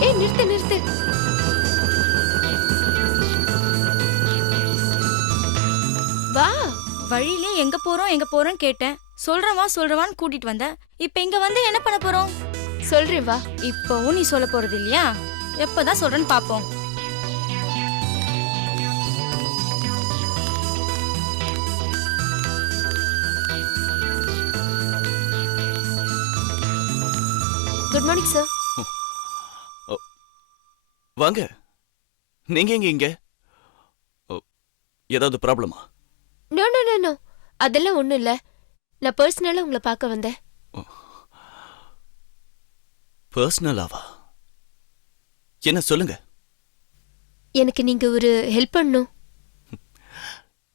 நிறுத்து நிறுத்து. வா வழியிலே எங்க போறோம் எங்க போறோம் கேட்டேன். சொல்றவா சொல்றவான்னு கூட்டிட்டு வந்த இப்ப இங்க வந்து என்ன பண்ண போறோம்? சொல்றேன் வா. இப்பவும் நீ சொல்ல போறது இல்லையா? எப்பதான் சொல்றேன்னு பாப்போம். குட் மார்னிங் சார் வாங்க. நீங்க எங்க இங்க? ஏதாவது ப்ராப்ளமா? No no no no. அதெல்லாம் ஒண்ணும் இல்ல. நான் பர்சனலா உங்களை பார்க்க வந்தேன். பர்சனலாவா? என்ன சொல்லுங்க. எனக்கு நீங்க ஒரு ஹெல்ப் பண்ணணும்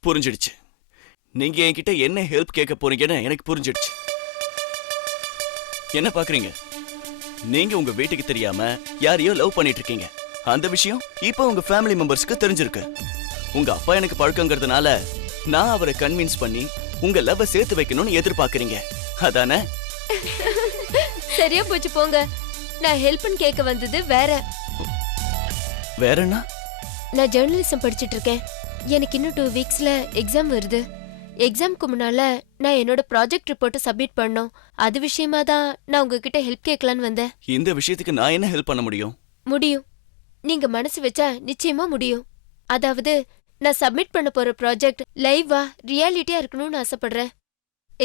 புரிஞ்சிடுச்சு. நீங்க என்கிட்ட என்ன ஹெல்ப் கேட்க போறீங்கன்னு எனக்கு புரிஞ்சிடுச்சு. என்ன பாக்குறீங்க? நீங்க உங்க வீட்டுக்கு தெரியாம யாரையோ லவ் பண்ணிட்டு இருக்கீங்க. அந்த விஷயம் இப்போ உங்க ஃபேமிலி மெம்பர்ஸ்க்கு தெரிஞ்சிருக்கு. உங்க அப்பா எனக்கு பழக்கங்கிறதுனால நான் அவரை கன்வின்ஸ் பண்ணி உங்க லவ் சேர்த்து வைக்கணும்னு எதிர்பார்க்கறீங்க. அதானே? சரியா போச்சு போங்க. நான் ஹெல்ப்னு கேட்க வந்தது வேற. வேற என்ன? நான் ஜேர்னலிசம் படிச்சிட்டு இருக்கேன். எனக்கு இன்னும் டூ வீக்ஸ்ல எக்ஸாம் வருது. எக்ஸாம்க்கு முன்னால நான் என்னோட ப்ராஜெக்ட் ரிப்போர்ட்டை சப்மிட் பண்ணோம். அது விஷயமா தான் நான் உங்ககிட்ட ஹெல்ப் கேட்கலான்னு வந்தேன். இந்த விஷயத்துக்கு நான் என்ன ஹெல்ப் பண்ண முடியும்? முடியும். நீங்க மனசு வச்சா நிச்சயமா முடியும். அதாவது நான் சப்மிட் பண்ண போற ப்ராஜெக்ட் லைவா ரியாலிட்டியா இருக்கணும்னு ஆசைப்படுறேன்.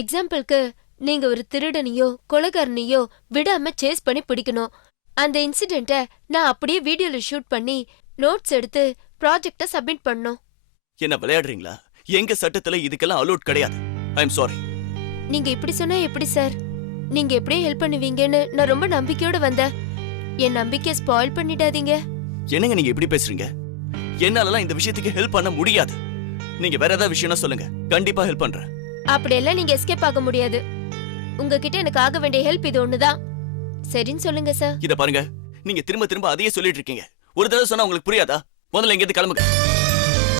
எக்ஸாம்பிளுக்கு நீங்க ஒரு திருடனையோ கொலைகாரனையோ விடாம சேஸ் பண்ணி பிடிக்கணும். அந்த இன்சிடென்ட்ட நான் அப்படியே வீடியோல ஷூட் பண்ணி நோட்ஸ் எடுத்து ப்ராஜெக்ட சப்மிட் பண்ணணும். என்ன விளையாடுறீங்களா? எங்க சட்டத்துல இதுக்கெல்லாம் அலோட் கிடையாது. ஐ எம் சாரி நீங்க இப்படி சொன்னா எப்படி சார் நீங்க எப்படியும் ஹெல்ப் பண்ணுவீங்கன்னு நான் ரொம்ப நம்பிக்கையோட வந்தேன். என் நம்பிக்கையை ஸ்பாயில் பண்ணிடாதீங்க. என்னங்க நீங்க இப்படி பேசுறீங்க? என்னாலலாம் இந்த விஷயத்துக்கு ஹெல்ப் பண்ண முடியாது. நீங்க வேற ஏதாவது விஷயம்னா சொல்லுங்க. கண்டிப்பா ஹெல்ப் பண்றேன். அப்படியெல்லாம் நீங்க எஸ்கேப் ஆக முடியாது. உங்ககிட்ட எனக்கு ஆக வேண்டிய ஹெல்ப் இது ஒண்ணுதான். சரின்னு சொல்லுங்க சார் இத பாருங்க. நீங்க திரும்ப திரும்ப அதையே சொல்லிட்டு இருக்கீங்க. ஒரு தடவை சொன்னா உங்களுக்கு புரியாதா? முதல்ல இங்க இருந்து கிளம்புங்க.